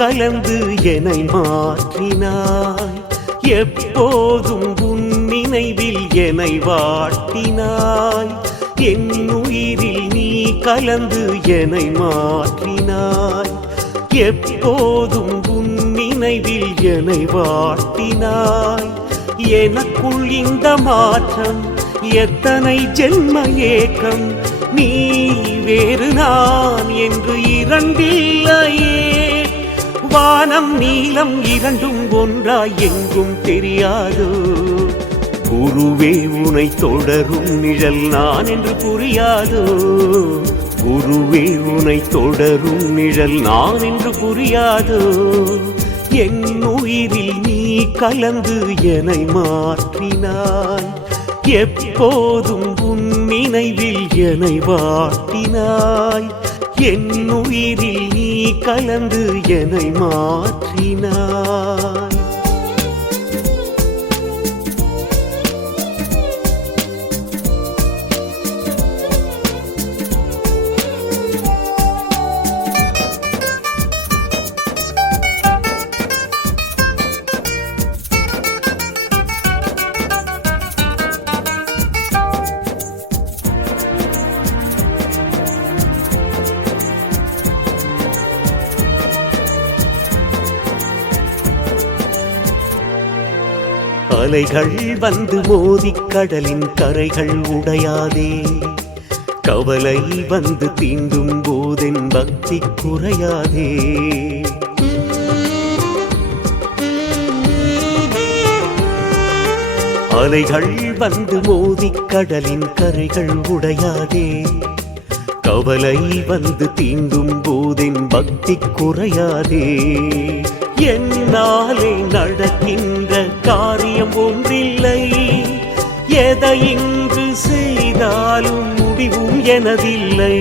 கலந்து என்னை மாற்றினாய். எப்போதும் உன் நினைவில் என்னை வாட்டினாய். என் உயிரில் நீ கலந்து என்னை மாற்றினாய். எப்போதும் உன் நினைவில் என்னை வாட்டினாய். எனக்குள் இந்த மாற்றம் எத்தனை ஜென்ம ஏக்கம். நீ வேறு நான் என்று இரண்டில்லையே. வானம் நீலம் இரண்டும் ஒன்றாய் எங்கும் தெரியாதோ. குருவே உனை தொடரும் நிழல் நான் என்று புரியாதோ. குருவே உனை தொடரும் நிழல் நான் என்று புரியாதோ. என் உயிரில் நீ கலந்து என்னை மாற்றினாய். எப்போதும் உன் நினைவில் என்னை வாட்டினாய். என் உயிரில் நீ கலந்து என்னை மாற்றினாய். அலைகள் வந்து மோதி கடலின் கரைகள் உடையாதே. கவலை வந்து தீண்டும் போதென் பக்தி குறையாதே. அலைகள் வந்து மோதி கடலின் கரைகள் உடையாதே. கவலை வந்து தீண்டும் போதென் பக்தி குறையாதே. என்னாலே நடக்கின்ற காரியம் ஒன்றில்லை. எதை இங்கு செய்தாலும் முடிவும் எனதில்லை.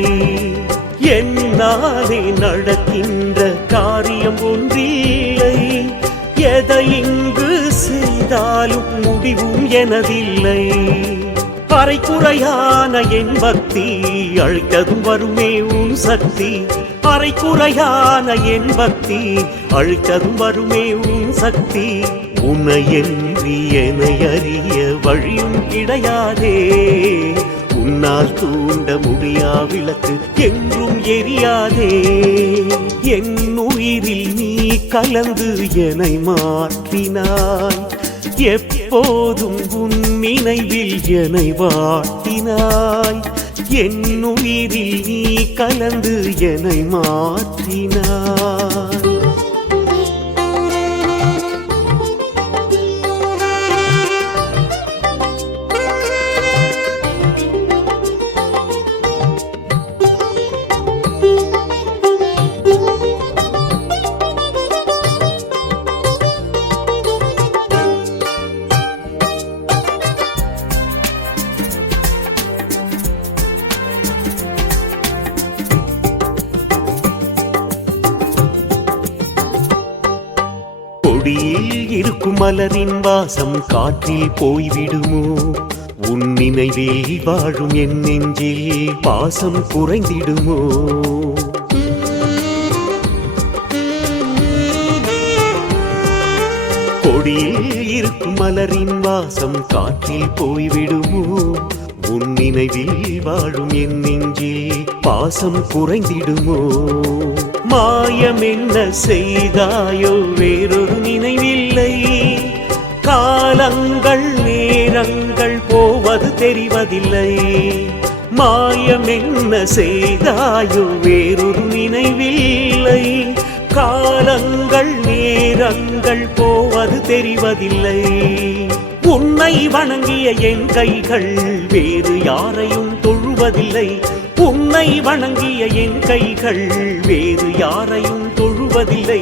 என்னாலே நடக்கின்ற காரியம் ஒன்றில்லை. எதை இங்கு செய்தாலும் முடிவும் எனதில்லை. அரைக்குறையான என் பக்தி அழைத்ததும் வருமே உன் சக்தி. அரைக்குறையான என் பக்தி அழைத்ததும் வருமே உன் சக்தி. உன்னை என்று என்னை அறிய வழியும் கிடையாதே. உன்னால் தூண்ட முடியா விளக்கு என்றும் எரியாதே. என் உயிரில் நீ கலந்து என்னை மாற்றினாய். எப்போதும் உன் நினைவில் என்னை வாட்டினாய். என் உயிரில் நீ கலந்து என்னை மாற்றினாய். கொடியில் இருக்கும் மலரின் வாசம் காற்றில் போய்விடுமோ. உன் நினைவில் வாழும் என் நெஞ்சில் பாசம் குறைந்திடுமோ. கொடியில் இருக்கும் மலரின் வாசம் காற்றில் போய்விடுமோ. உன் நினைவில் வாழும் என் நெஞ்சில் பாசம் குறைந்திடுமோ. மாயம் என்ன செய்தாயோ வேறொரு நினைவில்லை. காலங்கள் நேரங்கள் போவது தெரிவதில்லை. மாயம் என்ன செய்தாயோ வேறொரு நினைவில்லை. காலங்கள் நேரங்கள் போவது தெரிவதில்லை. உன்னை வணங்கிய என் கைகள் வேறு யாரையும் தொழுவதில்லை. உன்னை வணங்கிய என் கைகள் வேறு யாரையும் தொழுவதில்லை.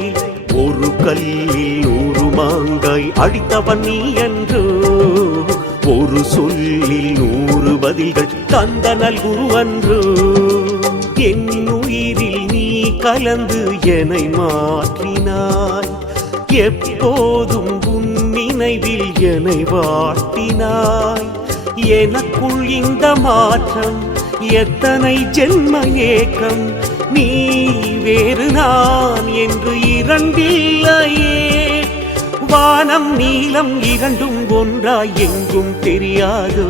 ஒரு கல்லில் 100 மாங்காய் அடித்தவன் நீ என்றோ. ஒரு சொல்லில் 100 பதில்கள் தந்த நல்குரு அன்றோ. என் உயிரில் நீ கலந்து என்னை மாற்றினாய். எப்போதும் உன் நினைவில் என்னை வாட்டினாய். எனக்குள் இந்த மாற்றம் எத்தனை ஜென்ம ஏக்கம், நீ வேறு நான் என்று இரண்டில்லையே. வானம் நீலம் இரண்டும் ஒன்றாய் எங்கும் தெரியாதோ.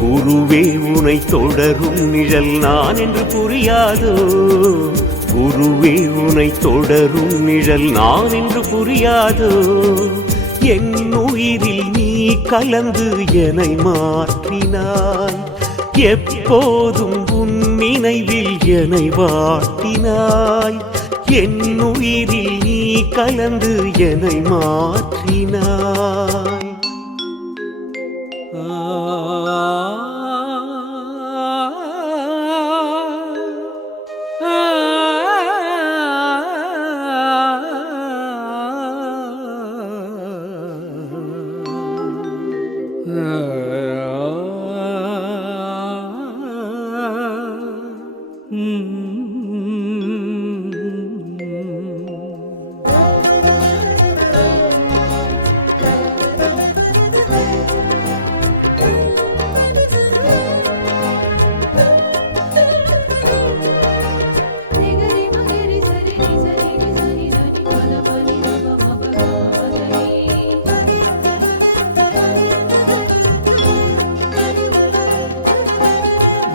குருவே உனை தொடரும் நிழல் நான் என்று புரியாதோ. குருவே உனை தொடரும் நிழல் நான் என்று புரியாதோ. என் உயிரில் நீ கலந்து என்னை மாற்றினாய். எப்போதும் உன் நினைவில் என்னை வாட்டினாய். என் உயிரில் நீ கலந்து என்னை மாற்றினாய்.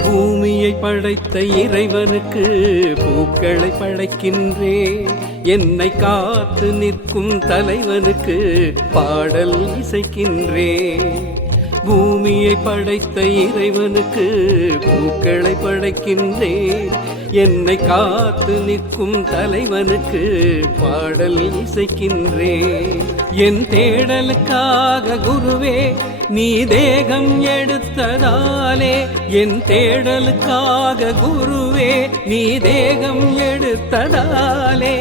பூமியை படைத்த இறைவனுக்கு பூக்களை படைக்கின்றேன். என்னை காத்து நிற்கும் தலைவனுக்கு பாடல் இசைக்கின்றேன். பூமியை படைத்த இறைவனுக்கு பூக்களை படைக்கின்றேன். என்னை காத்து நிற்கும் தலைவனுக்கு பாடல் இசைக்கின்றேன். என் தேடலுக்காக குருவே நீ தேகம் எடுத்ததாலே. என் தேடலுக்காக குருவே நீ தேகம் எடுத்ததாலே.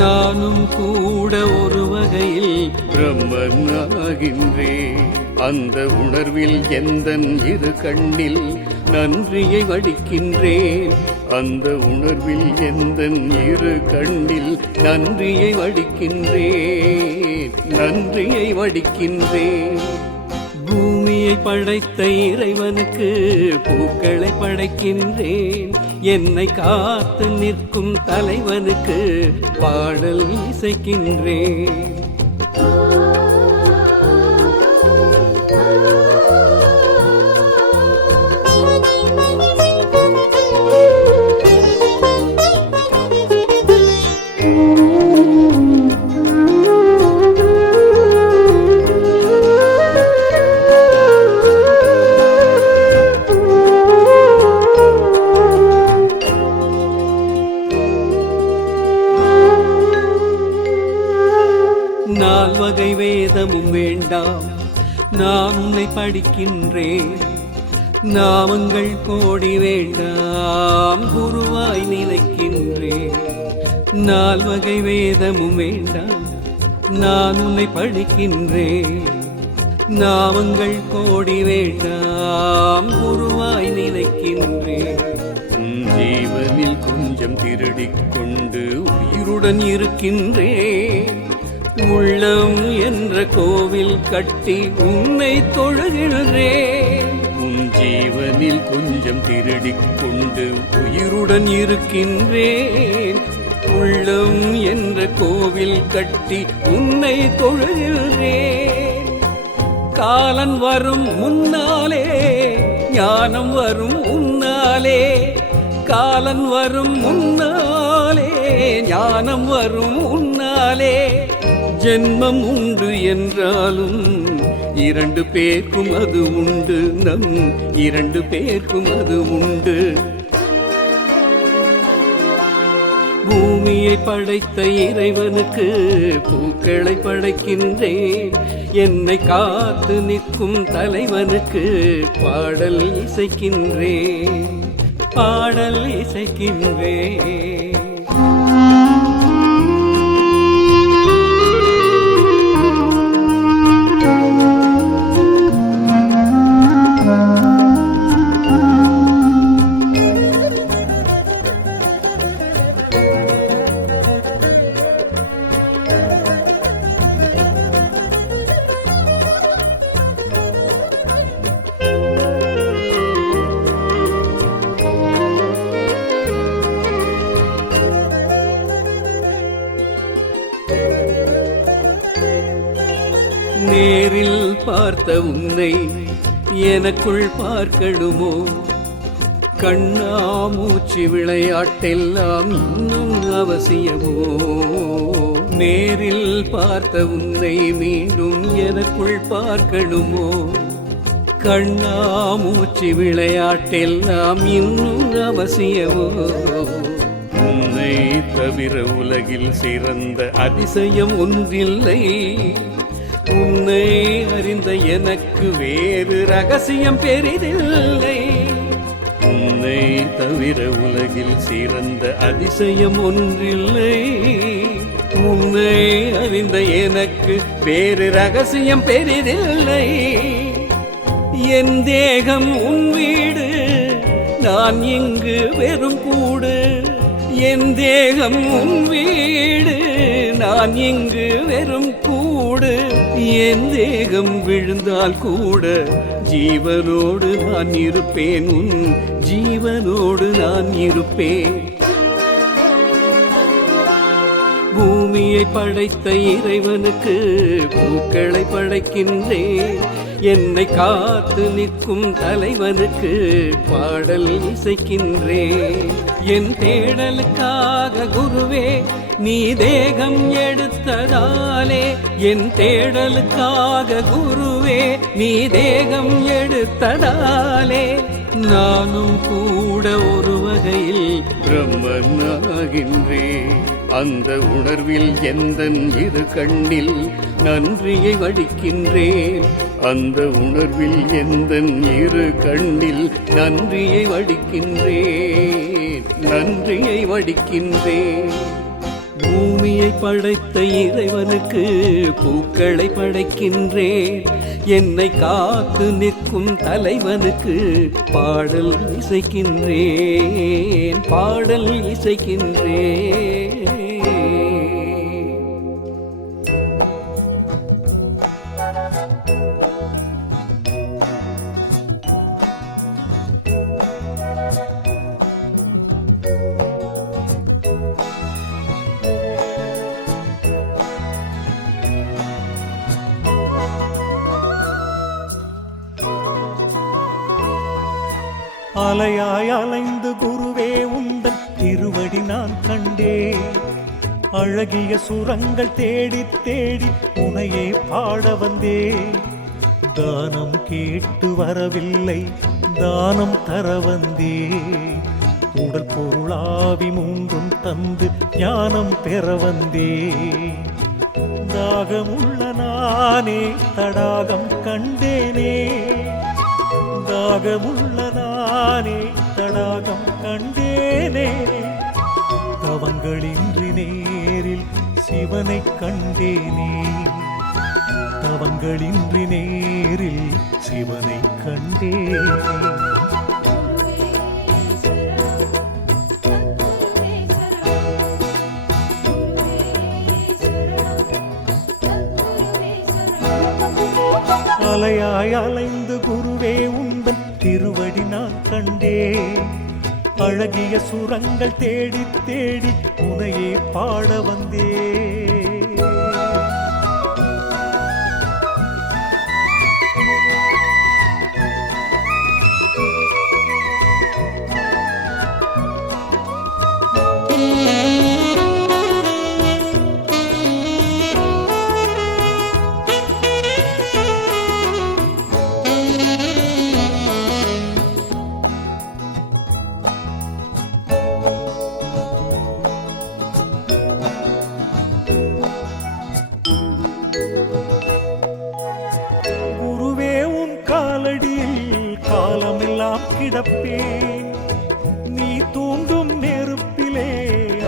நானும் கூட ஒரு வகையில் பிரம்மனாகின்றேன். அந்த உணர்வில் எந்தன் இரு கண்ணில் நன்றியை வடிக்கின்றேன். அந்த உணர்வில் எந்தன் இரு கண்ணில் நன்றியை வடிக்கின்றேன். நன்றியை வடிக்கின்றேன். பூமியை படைத்த இறைவனுக்கு பூக்களை படைக்கின்றேன். என்னை காத்து நிற்கும் தலைவனுக்கு பாடல் இசைக்கின்றேன். நால்வகை வேதமும் வேண்டாம், நான் உன்னை படிக்கின்றேன். நாமங்கள் கோடி வேண்டாம், குருவாய் நினைக்கின்றேன். நால்வகை வேதமும் வேண்டாம், நான் உன்னை படிக்கின்றேன். நாமங்கள் கோடி வேண்டாம், குருவாய் நினைக்கின்றேன். ஜீவனில் கொஞ்சம் திருடிக் கொண்டு உயிருடன் இருக்கின்றேன். உள்ளம் என்ற கோவில் கட்டி உன்னை தொழுகின்றேன். உன் ஜீவனில் கொஞ்சம் திருடிக் கொண்டு உயிருடன் இருக்கின்றேன். உள்ளம் என்ற கோவில் கட்டி உன்னை தொழுகின்றேன். காலன் வரும் முன்னாலே ஞானம் வரும் உன்னாலே. காலன் வரும் முன்னாலே ஞானம் வரும் உன்னாலே. ஜென்மம் உண்டு என்றாலும் இரண்டு பேர்க்கும் அது உண்டு. நம் இரண்டு பேர்க்கும் அது உண்டு. பூமியை படைத்த இறைவனுக்கு பூக்களை படைக்கின்றேன். என்னை காத்து நிற்கும் தலைவனுக்கு பாடல் இசைக்கின்றேன். பாடல் இசைக்கின்றேன். நேரில் பார்த்த உன்னை எனக்குள் பார்க்கணுமோ? கண்ணாமூச்சி விளையாட்டெல்லாம் இன்னும் அவசியமோ? நேரில் பார்த்த உன்னை மீண்டும் எனக்குள் பார்க்கணுமோ? கண்ணாமூச்சி விளையாட்டெல்லாம் இன்னும் அவசியமோ? உன்னை தவிர உலகில் சிறந்த அதிசயம் ஒன்றில்லை. உன்னை அறிந்த எனக்கு வேறு ரகசியம் பெரிதில்லை. உன்னை தவிர உலகில் சிறந்த அதிசயம் ஒன்றில்லை. உன்னை அறிந்த எனக்கு வேறு ரகசியம் பெரிதில்லை. என் தேகம் உன் வீடு, நான் இங்கு வெறும் கூடு. என் தேகம் உன் வீடு, நான் இங்கு வெறும் கூடு. என் தேகம் விழுந்தால் கூட ஜீவனோடு நான் இருப்பேன். உன் ஜீவனோடு நான் இருப்பேன். பூமியை படைத்த இறைவனுக்கு பூக்களை படைக்கின்றேன். என்னை காத்து நிற்கும் தலைவனுக்கு பாடல் இசைக்கின்றேன். என் தேடலுக்காக குருவே நீ தேகம் எடுத்ததாலே, என் தேடலுக்காக குருவே நீ தேகம் எடுத்ததாலே, நானும் கூட ஒரு வகையில் பிரம்மனாகின்றேன். அந்த உணர்வில் எந்தன் இரு கண்ணில் நன்றியை வடிக்கின்றேன். அந்த உணர்வில் எந்தன் இரு கண்ணில் நன்றியை வடிக்கின்றேன். நன்றியை வடிக்கின்றேன். பூமியை படைத்த இறைவனுக்கு பூக்களை படைக்கின்றேன். என்னை காத்து நிற்கும் தலைவனுக்கு பாடல் இசைக்கின்றேன். பாடல் இசைக்கின்றேன். அலையாய் அலைந்து குருவே உந்தன் திருவடி நான் கண்டேன். அழகிய சுரங்கள் தேடி தேடி உனையே பாட வந்தேன். தானம் கேட்டு வரவில்லை, தானம் தர வந்தேன். உடல் பொருளாவி மூன்றும் தந்து ஞானம் பெற வந்தேன். தாகமுள்ள நானே தடாகம் கண்டேனே. தாகமுள்ள நானே தடாகம் கண்டேனே. தவங்களின்றி நேரில் சிவனை கண்டேனே. தவங்களின்றி நேரில் சிவனை கண்டேனே. அலையாய் அலைந்து குருவே உந்தன் திருவடி நான் கண்டேன். அழகிய சுரங்கள் தேடி தேடி உனையே பாட வந்தேன். கிடப்பேன். நீ தூண்டும் நெருப்பிலே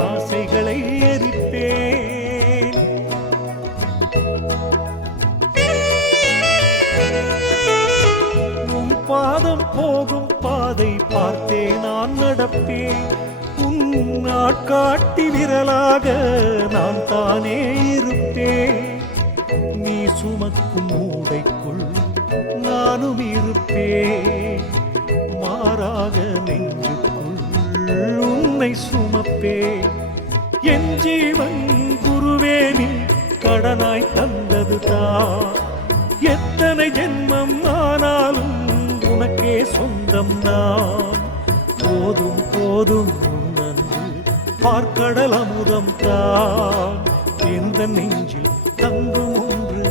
ஆசைகளை எரிப்பேன். உன் பாதம் போகும் பாதை பார்த்தே நான் நடப்பேன். உன் நாட்காட்டி விரலாக நான் தானே இருப்பேன். நீ சுமக்கும் மூடைக்குள் நானும் இருப்பேன். மாறாக நெஞ்சுக்குள் உன்னை சுமப்பே. என் ஜீவன் குருவே நீ கடனாய் தந்தது தான். எத்தனை ஜென்மம் ஆனாலும் உனக்கே சொந்தம் நான். போதும் போதும் உன்னன்று பார்க்கடல் அமுதம் தான். எந்த நெஞ்சில் தங்கும் ஒன்று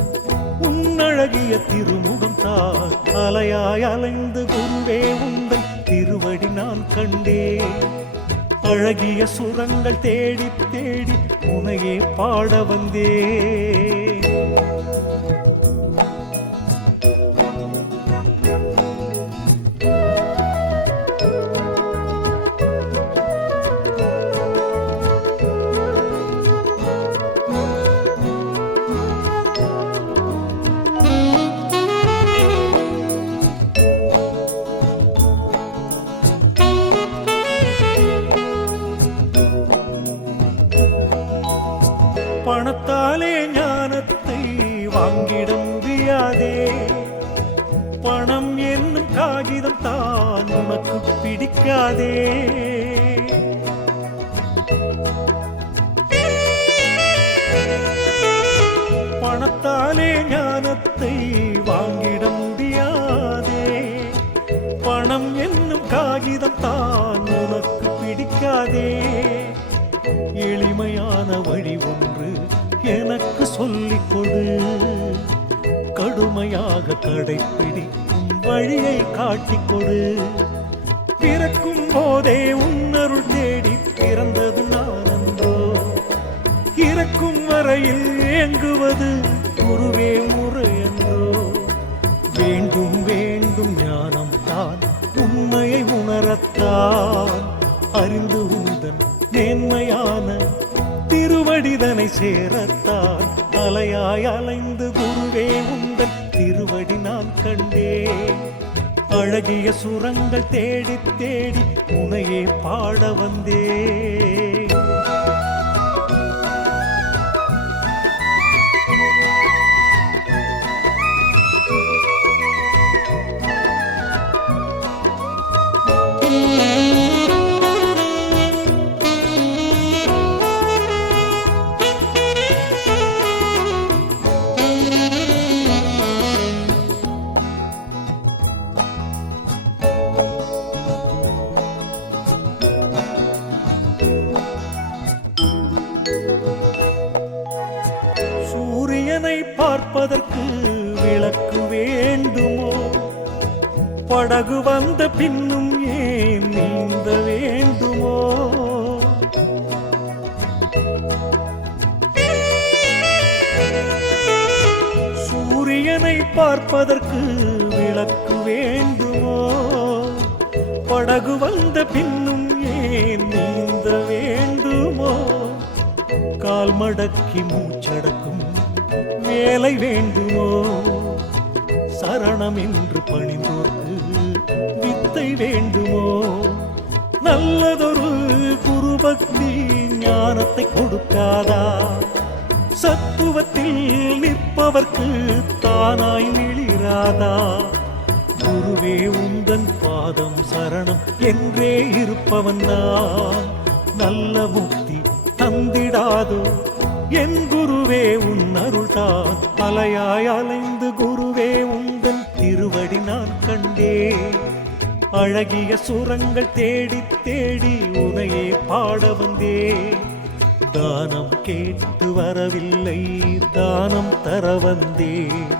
உன்னழகிய திருமுகம் தான். அலையாய் அலைந்து குருவே உந்தன் திருவடி நான் கண்டேன். அழகிய சுரங்கள் தேடி தேடி உனையே பாட வந்தேன். பணத்தாலே ஞானத்தை வாங்கிட முடியாதே. பணம் என்னும் காகிதம் தான் உனக்கு பிடிக்காதே. பணத்தாலே ஞானத்தை வாங்கிட முடியாதே. பணம் என்னும் காகிதம் தான் உனக்கு பிடிக்காதே. எளிமையான வழி ஒன்று எனக்கு சொல்லிக் கொடு. கடுமையாக கடைப்பிடிக்கும் வழியை காட்டிக் கொடு. பிறக்கும் போதே உன்னருள் தேடி பிறந்தது நானன்றோ. இறக்கும் வரையில் ஏங்குவது குருவே முறையன்றோ. வேண்டும் வேண்டும் ஞானம் தான் உண்மையை உணரத்தான். அறிந்து உந்தன் மேன்மையான திருவடிதனை சேரத்தான். அலையாய் அலைந்து குருவே உந்தன் திருவடி நான் கண்டேன். அழகிய சுரங்கள் தேடி தேடி உனையே பாட வந்தேன். சூரியனை பார்ப்பதற்கு விளக்கு வேண்டுமோ? படகு வந்த பின்னும் ஏன் நீந்த வேண்டுமோ? சூரியனை பார்ப்பதற்கு விளக்கு வேண்டுமோ? படகு வந்த பின்னும் ஏன் நீந்த வேண்டுமோ? கால் மடக்கி மூச்சடக்கும் வேலை வேண்டுமோ? சரணம் என்று பணிந்தோர்க்கு வித்தை வேண்டுமோ? நல்லதொரு குருபக்தி ஞானத்தை கொடுக்காதா? சத்துவத்தில் நிற்பவர்க்கு தானாய் மிளிராதா? குருவே உந்தன் பாதம் சரணம் என்றே இருப்பவன் நான். நல்ல முக்தி தந்திடாதோ என் குருவே உன் அருள்தான். அலையாய் அலைந்து குருவே உந்தன் திருவடி நான் கண்டேன். அழகிய சுரங்கள் தேடி தேடி உனையே பாட வந்தேன். தானம் கேட்டு வரவில்லை தானம் தர வந்தேன்.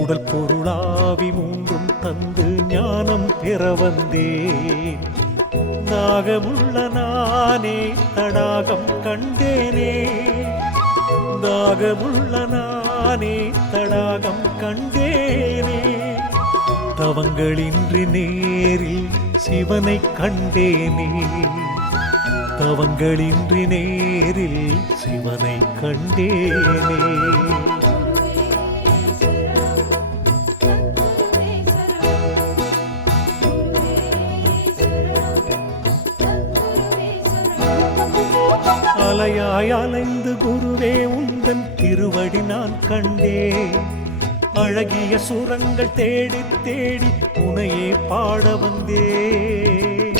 உடல் பொருளாவி மூன்றும் தந்து ஞானம் பெற வந்தேன். தாகமுள்ள நானே தடாகம் கண்டேனே. தாகமுள்ள நானே தடாகம் கண்டேனே. தவங்களின்றி நேரில் சிவனை கண்டேனே. தவங்களின்றி நேரில் சிவனை கண்டேனே. அலையாய் அலைந்து குருவே உந்தன் திருவடி நான் கண்டேன். அழகிய சுரங்கள் தேடி தேடி உனையே பாட வந்தேன்.